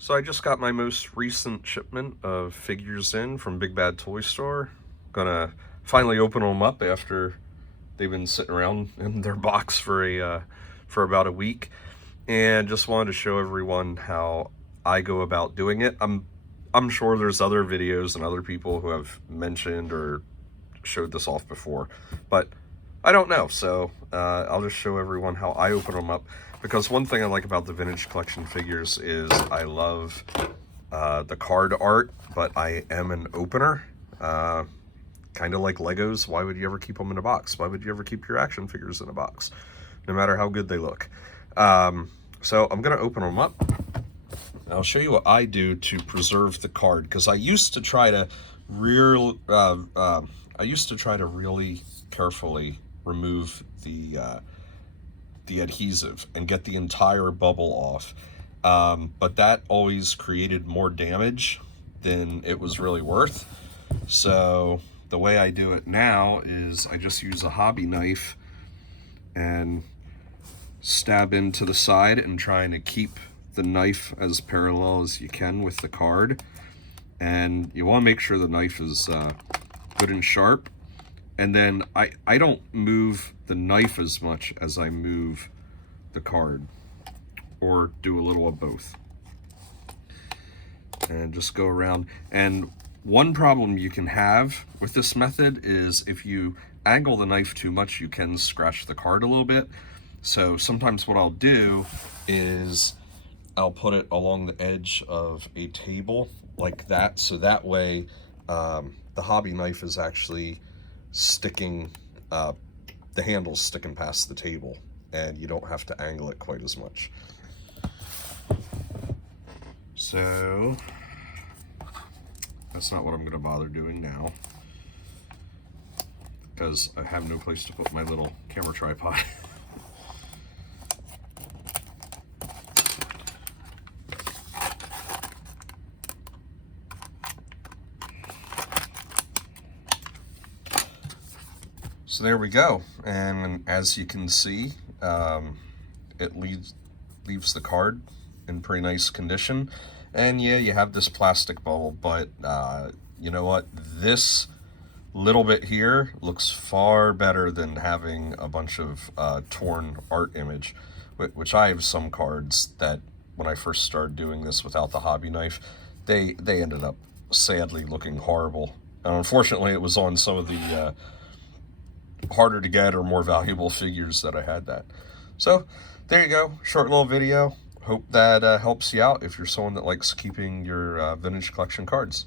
So I just got my most recent shipment of figures in from Big Bad Toy Store. Gonna finally open them up after they've been sitting around in their box for about a week, and just wanted to show everyone how I go about doing it. I'm sure there's other videos and other people who have mentioned or showed this off before, but I don't know, so I'll just show everyone how I open them up, because one thing I like about the vintage collection figures is I love the card art, but I am an opener. Kind of like Legos. Why would you ever keep them in a box? Why would you ever keep your action figures in a box, no matter how good they look? So I'm going to open them up. I'll show you what I do to preserve the card, because I used to try to really carefully remove the adhesive and get the entire bubble off, but that always created more damage than it was really worth. So the way I do it now is I just use a hobby knife and stab into the side and trying to keep the knife as parallel as you can with the card. And you want to make sure the knife is good and sharp. And then I don't move the knife as much as I move the card, or do a little of both. And just go around. And one problem you can have with this method is if you angle the knife too much, you can scratch the card a little bit. So sometimes what I'll do is I'll put it along the edge of a table like that, so that way the hobby knife is actually sticking, the handle's sticking past the table, and you don't have to angle it quite as much. So that's not what I'm going to bother doing now, because I have no place to put my little camera tripod. So there we go, and as you can see, it leaves the card in pretty nice condition. And yeah, you have this plastic bubble, but you know what? This little bit here looks far better than having a bunch of torn art image, which I have some cards that when I first started doing this without the hobby knife, they ended up sadly looking horrible. And unfortunately, it was on some of the harder to get or more valuable figures that I had that. So there you go, short little video. Hope that helps you out if you're someone that likes keeping your vintage collection cards.